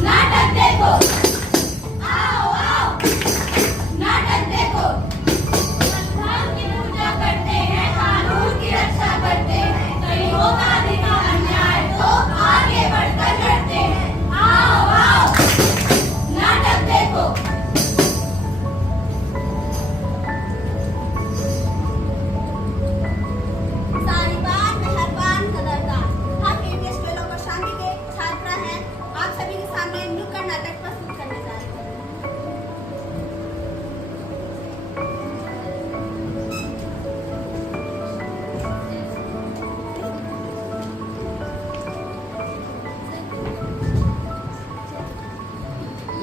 नाटक देखो, आओ आओ, नाटक देखो। संविधान की पूजा करते हैं, कानून की रक्षा करते हैं, कहीं होगा अधिकार अन्याय तो आगे बढ़कर लड़ते हैं। आओ आओ, नाटक देखो। साहिबान, मेहरबान, कदरदान, हम इंडियन स्कूल ऑफ शांति के छात्र हैं। आप सभी के सामने नुक्कड़ नाटक प्रस्तुत करने जा रहे हैं।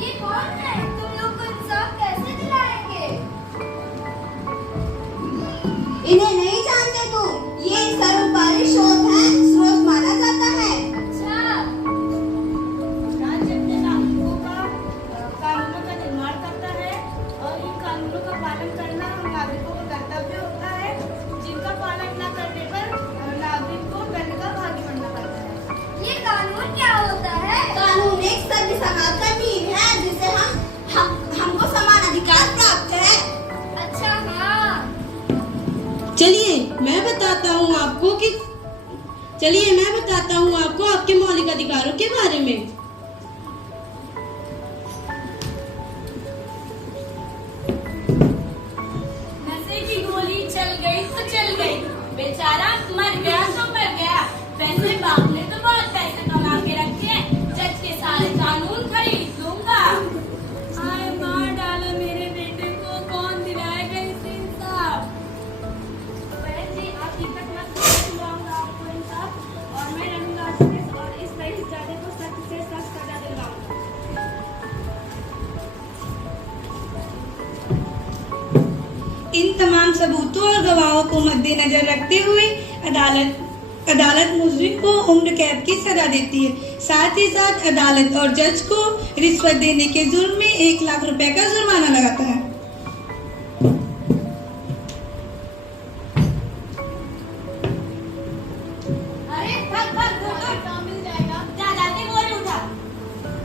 ये कौन है? तुम लोग को इंसाफ कैसे दिलाएंगे? इन्हें नहीं जानते तुम? ये एक सर्वोपरि स्रोत है, स्रोत माना जाता है। अच्छा, राज्य अपने नागरिकों का कानूनों का निर्माण करता है और इन कानूनों का पालन करना हम नागरिकों का कर्तव्य होता है, जिनका पालन न करने पर नागरिक को दंड का भागी बनना पड़ता है। ये कानून क्या होता है? कानून एक सभ्य समाज का नींव है, जिसे हमको समान अधिकार प्राप्त है। अच्छा हाँ, चलिए मैं बताता हूँ आपको आपके मौलिक अधिकारों के बारे में। नशे की गोली चल गई तो चल गई, बेचारा मर गया तो मर गया। पैसे बाप ने तो बहुत पैसे कमा के रखे हैं, जज के सारे कानून खरीद लूंगा। आए मार डाला मेरे बेटे को, कौन दिलाएगा इसे इंसाफ? बहन जी, आप दिक्कत मत कीजिए, दिलवाऊंगा आपको इंसाफ, और मैं रहूंगा अच्छे और इस रईसजादे को सख्त से सख्त सजा दिलवाऊंगा। इन तमाम सबूतों और गवाहों को मद्देनजर रखते हुए अदालत मुजरिम को उम्र कैद की सजा देती है। साथ ही साथ अदालत और जज को रिश्वत देने के जुर्म में 1 लाख रुपए का जुर्माना लगाता है। अरे भाग भाग भाग, मिल जाएगा। जा जाते गोली उठा,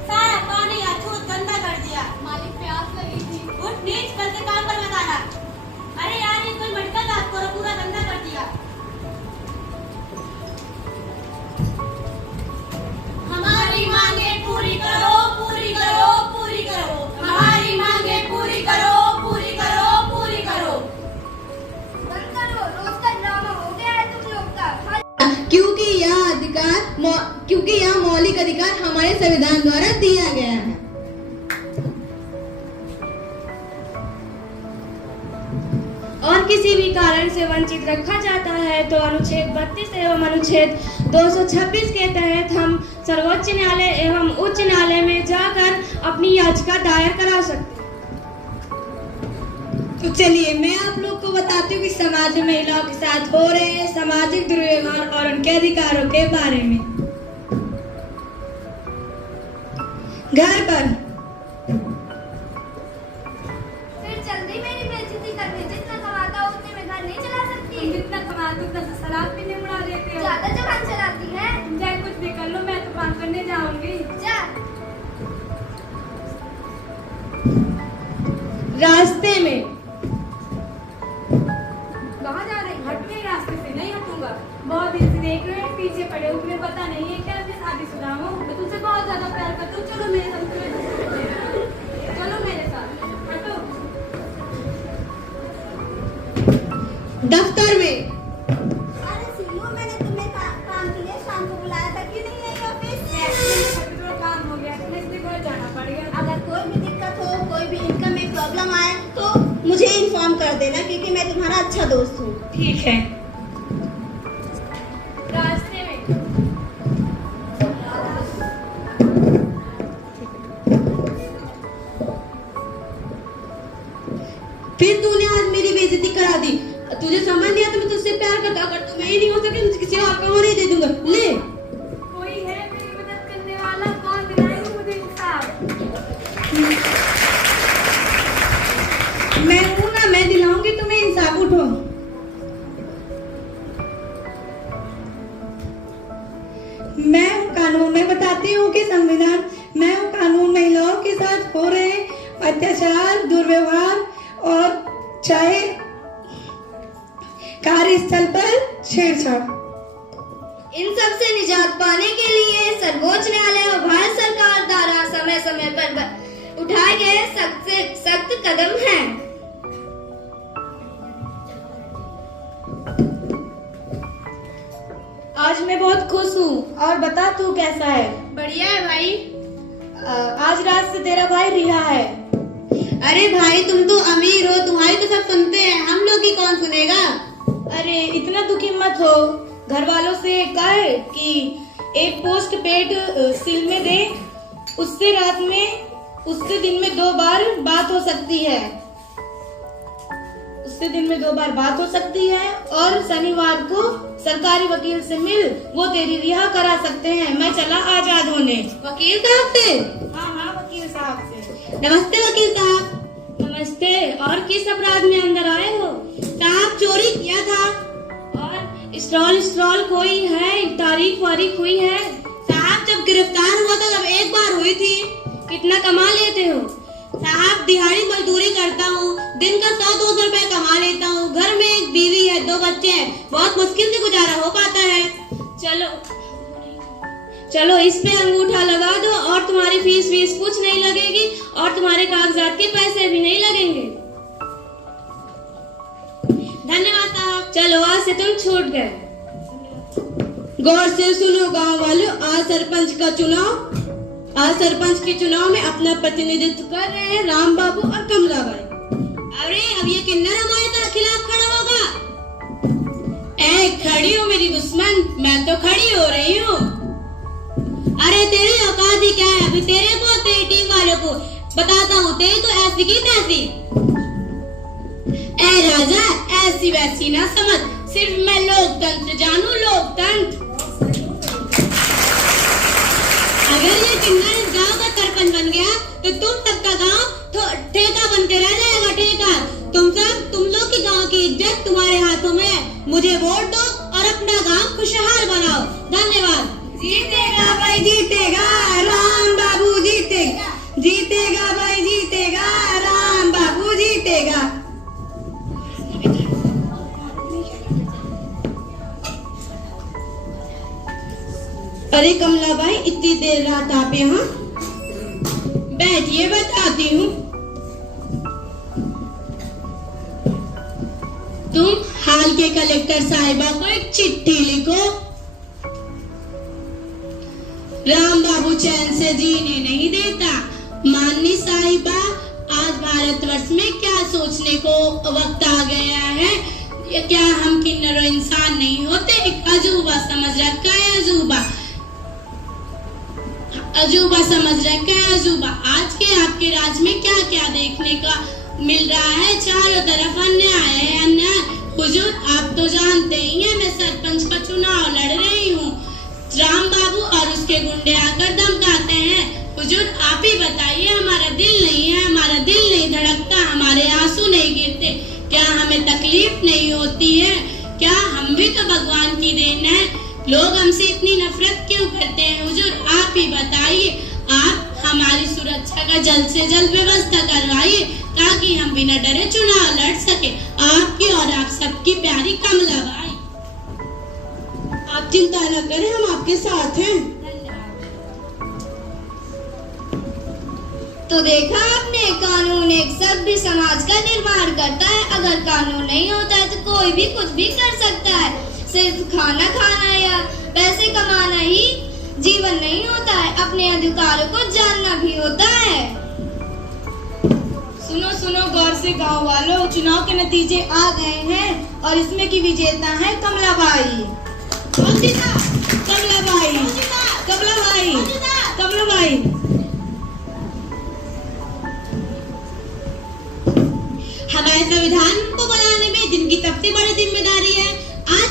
सारा पानी अछूत गंदा कर दिया। मालिक प्यास लगी थी। उठ नीच, कल से काम पर मत आना। अरे यार, ये कोई मटका था, पूरा गंदा कर दिया। हमारी मांगे पूरी करो, पूरी करो, पूरी करो। हमारी मांगे पूरी करो, पूरी करो, पूरी करो। बंद करो, रोज का ड्रामा हो गया है तुम लोग का। क्योंकि यह मौलिक अधिकार हमारे संविधान द्वारा दिया गया है। और किसी भी कारण से वंचित रखा जाता है तो अनुच्छेद 32 एवं अनुच्छेद 226 के तहत हम सर्वोच्च न्यायालय एवं उच्च न्यायालय में जाकर अपनी याचिका दायर करा सकते हैं। तो चलिए मैं आप लोग को बताती हूँ कि समाज में महिलाओं के साथ हो रहे सामाजिक दुर्व्यवहार और उनके अधिकारों के बारे में। घर पर फिर जल्दी मेरी बेइज्जती करनी, जितना कमाता हो उतने में घर नहीं चला सकती। जितना कमाती उतना से शराब पीने उड़ा देते हो। ज्यादा जबान चलाती है। तुम चाहे कुछ भी कर लो, मैं तो काम करने जाऊंगी। जा। रास्ते में कहाँ जा रही? हट गई रास्ते से, नहीं हटूंगा। बहुत दिन से देख रहे हैं, पीछे पड़े हो, तुम्हें पता नहीं है क्या मैं शादीशुदा हूँ? मैं तुझसे बहुत ज्यादा प्यार करती हूँ। चलो मेरे साथ, चलो मेरे साथ, हटो। दफ्तर में अरे सीलू, मैंने तुम्हें काम के लिए शाम को बुलाया था, क्यों नहीं आई ऑफिस? थोड़ा काम हो गया, तुम्हें इसलिए घर जाना पड़ गया। अगर कोई भी दिक्कत हो, कोई भी इनकम में प्रॉब्लम आए तो मुझे इन्फॉर्म कर देना, क्योंकि मैं तुम्हारा अच्छा दोस्त हूँ। ठीक है। रास्ते में फिर तूने आज मेरी बेइज्जती करा दी। तुझे समझ नहीं आता मैं तुझसे प्यार करता, अगर तुम्हें ही नहीं हो सके मुझे किसी और को नहीं दे दूंगा। ले कोई है मेरी मदद करने वाला? कौन दिलाएगा मुझे इंसाफ? मैं हूँ ना, मैं दिलाऊंगी तुम्हें इंसाफ। उठो। मैं कानून में बताती हूँ कि संविधान, मैं हूँ कानून महिलाओं के साथ हो रहे अत्याचार, दुर्व्यवहार और चाहे कार्यस्थल पर छेड़छाड़, इन सब से निजात पाने के लिए सर्वोच्च न्यायालय और भारत सरकार द्वारा समय समय पर उठाए गए सख्त से सख्त कदम हैं। आज मैं बहुत खुश हूँ। और बता तू कैसा है? बढ़िया है भाई। आज रात से तेरा भाई रिहा है। अरे भाई तुम तो अमीर हो, तुम्हारी तो सब सुनते हैं, हम लोग की कौन सुनेगा। अरे इतना दुखी मत हो, घर वालों से कह कि एक पोस्ट पेड सील में दे, उससे दिन में 2 बार बात हो सकती है, और शनिवार को सरकारी वकील से मिल, वो तेरी रिहा करा सकते हैं। मैं चला आजाद होने। वकील साहब से? हाँ वकील साहब से। नमस्ते वकील साहब। नमस्ते। और किस अपराध में अंदर आए हो? साहब चोरी किया था। और स्टॉल खोई है, तारीख वारीख हुई है? साहब जब गिरफ्तार हुआ था तब एक बार हुई थी। कितना कमा लेते हो? साहब दिहाड़ी मजदूरी करता हूँ, दिन का 100-200 रुपए कमा लेता हूँ। घर में एक बीवी है, 2 बच्चे हैं, बहुत मुश्किल से गुजारा हो पाता है। चलो इस पे अंगूठा लगा दो, और तुम्हारी फीस कुछ नहीं लगेगी, और तुम्हारे कागजात के पैसे भी नहीं लगेंगे। धन्यवाद साहब। चलो आज से तुम छूट गए। गौर से सुनो गांव वालों, आज सरपंच के चुनाव में अपना प्रतिनिधित्व कर रहे हैं राम बाबू और कमला बाई। अरे अब ये किन्नर हमारे खिलाफ खड़ा होगा। ए खड़ी हो मेरी दुश्मन, मैं तो खड़ी हो रही हूँ। अरे तेरी औकात ही क्या है, अभी तेरे को तेरी टीम वालों को बताता हूँ, तेरी तो ऐसी की तैसी। ए राजा ऐसी वैसी ना समझ, सिर्फ मैं लोकतंत्र जानू, लोकतंत्र। अगर ये किन्नर इस गांव का सरपंच बन गया तो तुम सबका गांव ठेका बन के रह जाएगा, ठेका। तुम लोग की गांव की इज्जत तुम्हारे हाथों में है। मुझे वोट दो और अपना गांव खुशहाल बनाओ। धन्यवाद। जीतेगा भाई जीतेगा, राम बाबू जीतेगा, जीतेगा भाई जीतेगा, राम बाबू जीतेगा। अरे कमला बाई, इतनी देर रात आप यहाँ? बैठिए बताती हूँ। तुम हाल के कलेक्टर साहिबा को एक चिट्ठी लिखो। राम बाबू चैन से जीने नहीं देता। माननीय साहिबा, आज भारतवर्ष में क्या सोचने को वक्त आ गया है? क्या हम किन्नर इंसान नहीं होते? एक अजूबा समझ रखा है, अजूबा समझ रखा है, अजूबा। आज के आपके राज में क्या क्या देखने का मिल रहा है? चारों तरफ अन्याय है, अन्याय। हुजूर आप तो जानते ही हैं, मैं सरपंच का चुनाव लड़ रही हूँ। राम बाबू और उसके गुंडे आकर धमकाते हैं। हुजूर आप ही बताइए, हमारा दिल नहीं है, हमारा दिल नहीं धड़कता, हमारे आंसू नहीं गिरते, क्या हमें तकलीफ नहीं होती है? क्या हम भी तो भगवान की देन है? लोग हमसे इतनी नफरत क्यों करते हैं? हुजूर आप ही बताइए। आप हमारी सुरक्षा का जल्द से जल्द व्यवस्था करवाइए, ताकि हम बिना डरे चुनाव लड़ सके। आपकी और आप सबकी प्यारी कमला बाई। आप चिंता न करें, हम आपके साथ हैं। तो देखा आपने, कानून एक सभ्य समाज का निर्माण करता है। अगर कानून नहीं होता है तो कोई भी कुछ भी कर सकता है। सिर्फ खाना खाना या पैसे कमाना ही जीवन नहीं होता है, अपने अधिकारों को जानना भी होता है। सुनो गौर से गांव वालों, चुनाव के नतीजे आ गए हैं और इसमें की विजेता है कमला बाई। Kamala by. हमारे संविधान को बनाने में जिनकी सबसे बड़ी जिम्मेदारी है, आज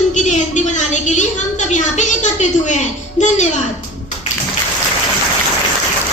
उनकी जयंती बनाने के लिए हम सब यहाँ पे एकत्रित हुए हैं। धन्यवाद।